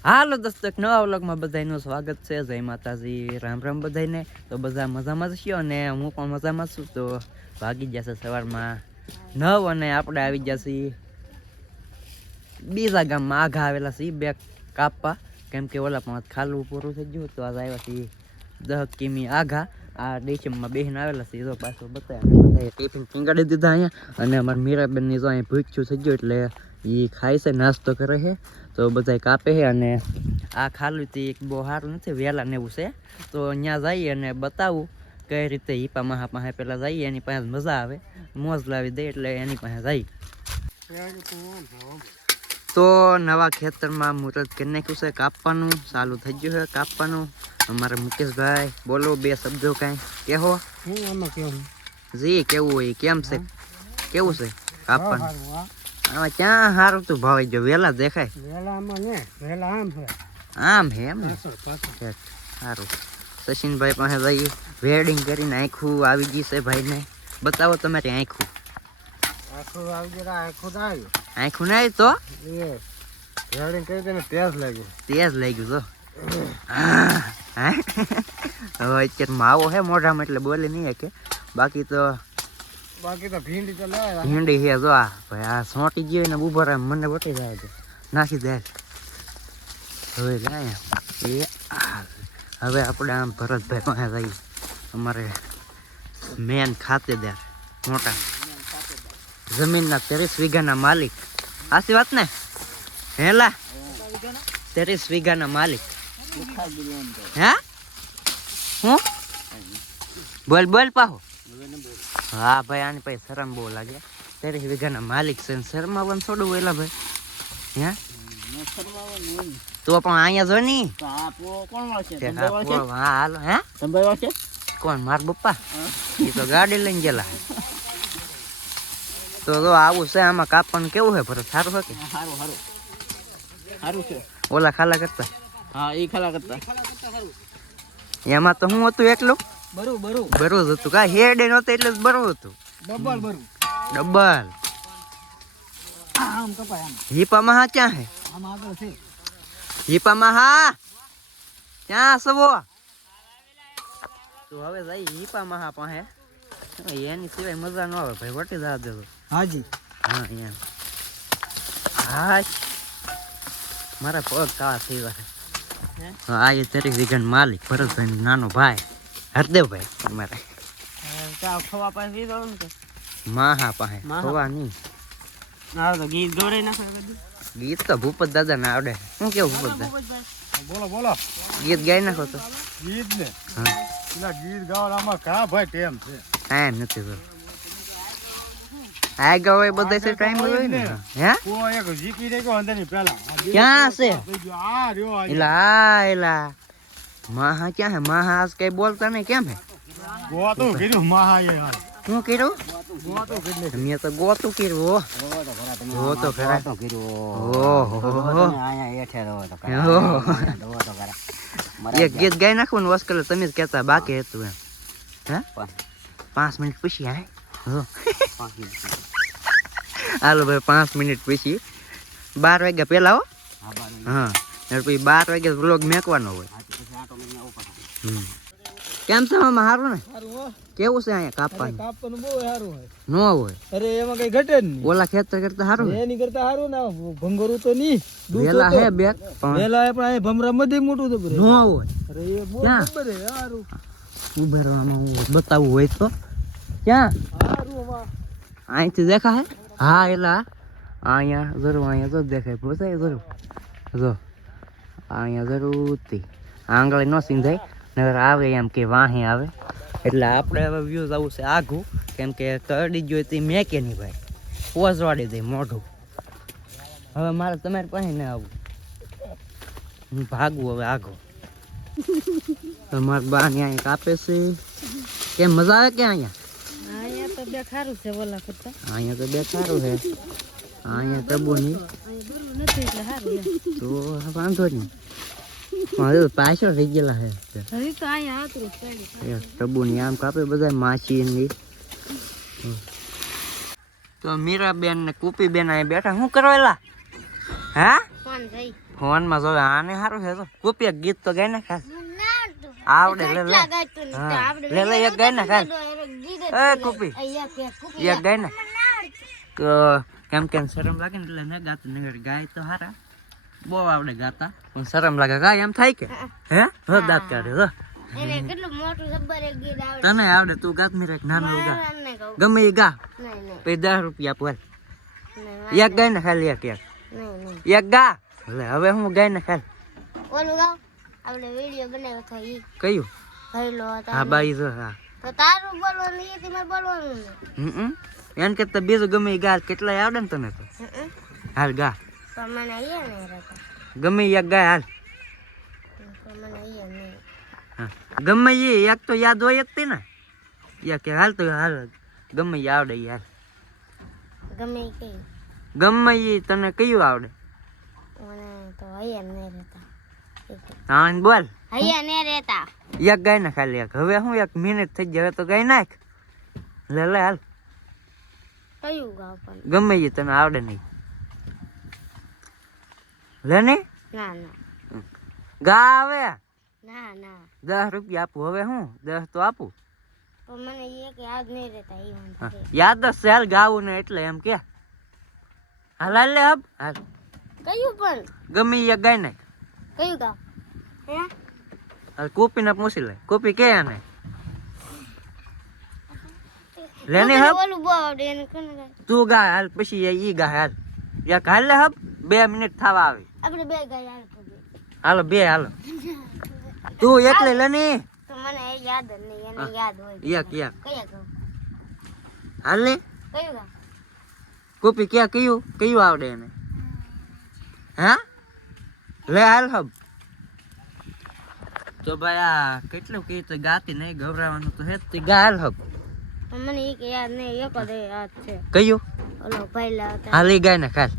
હાલો દોસ્તો, એક નવા વ્લોગમાં બધાનું સ્વાગત છે. જય માતાજી. રામ રામ બધાને. તો બધા મજામાં જ અને હું પણ મજામાં છું. તો ભાગી જશે સવારમાં નવ અને આપણે આવી જશે બીજા ગામમાં. આઘા આવેલા છે બે કાપવા કેમ કે ઓલા પણ ખાલું પૂરું થઈ ગયું તો આજે આવ્યા છે દહ કિમી આઘા. આ ડેચમમાં બેહીને આવેલા છે તો પાછો બતાવ્યા ટિફિન પીંગાડી દીધા અહીંયા. અને અમારા મીરાબેનની તો અહીં ભૂખ્યું થઈ ગયું એટલે એ ખાય છે નાસ્તો કરે છે. તો બધા કાપે છે અને આ ખાલું એક બહુ સારું નથી વહેલા ને એવું છે. તો ત્યાં જઈએ અને બતાવું કઈ રીતે હિપા મહા પાસે પહેલાં જઈએ એની પાસે મજા આવે. મોજ લાવી દે એટલે એની પાસે જઈએ. તો નવા ખેતરમાં મુહૂર્ત કરી નાખ્યું છે કાપવાનું. ચાલુ થઈ ગયું છે કાપવાનું. અમારે મુકેશભાઈ બોલો બે શબ્દો કાંઈ. કેહો? જી કેવું હોય કેમ છે? કેવું છે કાપવાનું? આમાં ક્યાં સારું તું ભાવે જો વહેલા દેખાય વેલા આમાં ને વેલા આમ છે આમ હે એમ ને પાછળ પાછળ ઠેક. સારું સચિનભાઈ પાસે જઈ વેડિંગ કરીને આખું આવી ગઈ છે ભાઈને બતાવો તમારી આખું આખું આવી ગયા આખું તો આવ્યું આખું નહીં તો એ રેડિંગ કરી તેને તેજ લાગ્યું તેજ લઈ ગયું તો હે? હવે અત્યારે માવો હે મોઢામાં એટલે બોલે નહીં કે બાકી તો બાકી તો ભીંડી છે જો આ. ભાઈ આ સોંટી ગયો ને ઊભો રહે, મને વટી જાય છે. નાખી દે. હવે જાય. એ. હવે આપણે આમ ભરતભાઈ પાસે જઈએ. અમારે મેન ખાતેદાર, મોટા. જમીનના ત્રીસ વીઘાના માલિક. આસી વાત ને? હેલા. ત્રીસ વીઘાના માલિક. હે? હું? બોલ બોલ પાહો. હા ભાઈ આની પછી શરમ બહુ લાગે. ત્યારે વીઘાના માલિક છે શરમાવાનું થોડું વેલા ભાઈ. હે? તો પણ અહીંયા જો ની. હાલો. હે? કોણ માર બપ્પા? એ તો ગાડી લઈને ગયેલા. તો જો આવું છે આમાં કાપણ કેવું છે? ભરત સારું છે કે? સારું સારું. સારું છે. ઓલા ખાલા કરતા. હા એ ખાલા કરતા. એમાં તો હું હતું એકલું? બરું બરું. બરું જ હતું. કા હેડ નહોતું એટલે જ બરું હતું. ડબલ બરું. ડબલ. આમ કપાય આમ. હીપામાં હા ક્યાં હે? આમ આગળ છે. હીપામાં હા? ક્યાં સવો? તો હવે જઈ હીપામાં હા પાસે એની સિવાય મજા ન આવે ભાઈ વટી જવા દેતો હાજી. હા હા મારા પગ કાળા થઈ ગયા આજે હા? આ તરીક માલિક ભરતભાઈ નાનો ભાઈ. હરદેવભાઈ અમારે. ત્યાં ખવા પાસે દીધો ને કે માહા પાસે માહા. નહીં. ના તો ગીત ગૌરાઈ નાખે ગીત તો ભૂપત દાદા ને આવડે. શું કેવું ભૂપત દાદા? બોલો બોલો. ગીત ગાઈ નાખો તો. ગીત ને? હા. પેલા ગીત ગાવામાં કા ભાઈ ટેમ છે. હા નથી તો આ ગાવ એ બધા છે ટાઈમ હોય ને? હે? કોઈ એક જીકી રહી ગયો અંદરની પેલા ક્યાં છે? આ રહ્યો. એલા એલા. માહા ક્યાં હે? માહા આજ કઈ બોલતા નહીં. કેમ હે? ગોતું કીધું માહા એ હાલ. શું કર્યું? ગોતું કીધું મેં તો ગોતું કર્યું હો. જો તો ખરા. ઓહો. એક ગીત ગાઈ નાખવું ને વસ્કલ તમે જ કહેતા બાકી હતું એમ. હે? પાંચ. મિનિટ પછી હે. હાલો ભાઈ પાંચ મિનિટ પછી. બાર વાગ્યા પહેલા હો. હા પછી બાર વાગ્યા વ્લોગ મેકવાનો હોય. કેમ છે મામા હારું ને? કેવું છે અહીંયા કાપવાનું? કાપવાનું બહુ સારું હોય. ન હોય. અરે એમાં કઈ ઘટે જ નહીં. ઓલા ખેતર કરતા સારું ને? એની કરતા સારું ના ભંગોરું તો નહીં. વેલા હે બે પણ વેલા હે પણ અહીં ભમરા મધ્ય મોટું તો ન હોય. અરે એ બહુ ક્યાં? હે સારું ઉભે રહેવામાં હું બતાવવું હોય તો. ક્યાં? સારું વા અહીંથી દેખાય? હા એલા. અહીંયા જરૂર અહીંયા તો દેખાય. પોસાય જરૂર. જો. અહીંયા જરૂરથી આંગળી ન સિંધાય નગર આવે એમ કે વાહી આવે. એટલે આપણે હવે વ્યૂઝ આવું છે આઘું કેમ કે કરડી જોઈએ તે મેં કે નહીં ભાઈ પોસવાડી દે મોઢું. હવે મારે તમારી પાસે ના આવું. હું ભાગવું હવે આઘું તમારા બા ને અહીંયા કાપે છે. કેમ મજા આવે કે અહીંયા? અહીંયા તો બે ખારું છે ઓલા કરતા. અહીંયા તો બે સારું છે. અહીંયા તબુ નહીં તો વાંધો નહીં. હવે પાછળ થઈ ગયેલા છે હજી તો ચાલ્યું ની આમ કાપે બધા માછી ની તો મીરાબેન ને કુપીબેન અહીં બેઠા. શું કરવેલા હા? ફોનમાં ફોનમાં જોવે આને સારું છે કુપી ગીત તો ગાય ને ખાસ આવડે લે લે. હા લે લે એક ગાય ને ખાસ એ કોપી. એક ગાય ને તો કેમ કેમ શરમ લાગે ને એટલે ન ગાતું નગર ગાય તો હારા. બહુ આવડે ગાતા. પણ શરમ લાગે ગાય એમ થાય કે? હે. હો? દાંત કાઢે હો. એને કેટલું મોટું જબ્બર એક ગીત આવડે. તને આવડે તું ગાત મી રાખ નાનું ગા ગમે એ ગા. નહીં નહીં. પછી દસ રૂપિયા નહીં એક ગાય ને ખાલી એક એક. નહીં નહીં. એક ગા. એટલે હવે હું ગાય ને ખાલી. ઓલું ગાવ? આપણે વીડિયો બનાવ્યો હતો ઈ. કયું? ભઈલો હા બાઈ જો હા. તો તારું બોલવાનું ઈ તમારે બોલવાનું ને. હમ એમ કરતા બીજું ગમે એ ગા કેટલાય આવડે ને તને તો? હાલ ગા. પણ મને અહીંયા નહીં રહેતા ગમે ઈ એક ગાય હાલ પણ મને અહીંયા નહીં હા. ગમે એ એક તો યાદ હોય જ તે ને એક કે હાલ તો હાલ ગમે ઈ આવડે ઈ હાલ ગમે ઈ કઈ ગમે ઈ તને કયું આવડે મને તો અહીંયા નહીં રહેતા હા બોલ અહીંયા નહીં રહેતા એક ગાય ને ખાલી એક હવે હું એક મિનિટ થઈ જાય હવે તો ગાય નાખ લે લે હાલ કયું ગાવ પણ ગમે ઈ તને આવડે નહીં લે ને ના. ના ગા આવે? ના ના. દસ રૂપિયા આપું. હવે હું? દસ તો આપું. મને એક યાદ નહીં રહેતા એ યાદ જ ગાવું ને એટલે એમ કે. હાલ હાલ લે હબ. હાલ. કયું પણ? ગમે ઈ ગાય નાખ કયું ગાવ? હે? હાલ કોપી ને પૂછી લે. કોપી કે આને? લેને હબ? તું ગા હાલ પછી એ ઈ ગા હાલ. એક હાલ લે હબ. બે મિનિટ થવા આવી. આપણે બે ગાય હાલ બે. હાલો. તું એકલે લની તો મને એ યાદ નહીં એને યાદ હોય. યક યક કયા હાલ ને. કયું કોપી ક્યાં કયું? કયું આવડે એને? હા? લે હાલ હબ. તો ભાઈ આ કેટલું કે તો ગાતી નહીં ગભરાવાનું તો હે તે. ગા હબ. મને એક યાદ નહીં એક જ યાદ છે. કયું? ઓલો પહેલા હાલી હાલ ગાય ને ખાલ.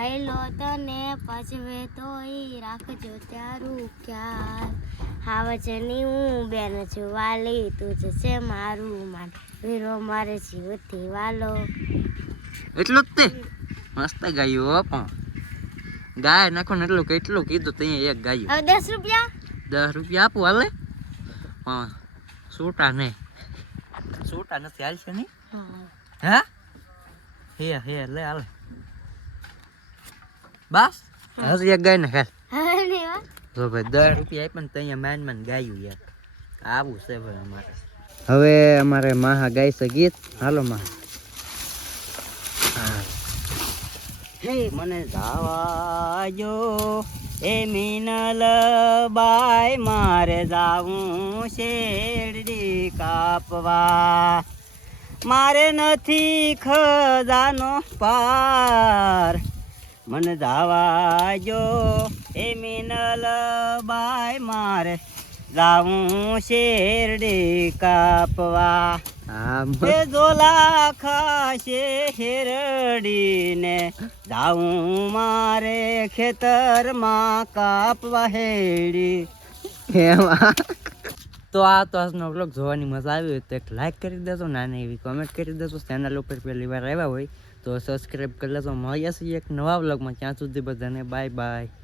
પહેલો તને પછવે તો ઈ રાખજો તારું ખ્યાલ. હાવજની હું બેન છું વાલી તું જ છે મારું માન. વીરો મારે જીવથી વાલો. એટલું જ તે મસ્ત ગાયું હો પણ. ગાય નાખો ને એટલું કેટલું કીધું તો એક ગાયું. હવે દસ રૂપિયા? દસ રૂપિયા આપું હાલે? પણ સૂટા નહીં. સૂટા નથી હાલશે નહીં? હા? હે હે લે હાલે. બસ? હજી એક ગાય ને ખાલ જો ભાઈ દસ રૂપિયા આપ્યા ને ત્યાં અહીંયા માન માન ગાયું યાર. આવું છે ભાઈ અમારે. હવે અમારે માહા ગાય છે ગીત. હાલો માહા. હે. મને જાવાજો. એ મિનલ બાય મારે જાવું શેરડી કાપવા. મારે નથી ખજાનો પાર. મને ધાવાજો એ મિનલ બાય મારે. જાવું શેરડી કાપવા. બે જોલા ખાશે હેરડીને જાવું મારે ખેતરમાં કાપવા હેડી. તો આ તો આજનો વ્લોગ જોવાની મજા આવી હોય તો એક લાઈક કરી દેજો નાની એવી કોમેન્ટ કરી દેજો. ચેનલ ઉપર પહેલી વાર આવ્યા હોય તો સબસ્ક્રાઈબ કરી લેશો મળીએ છીએ એક નવા વ્લોગમાં ત્યાં સુધી બધાને બાય બાય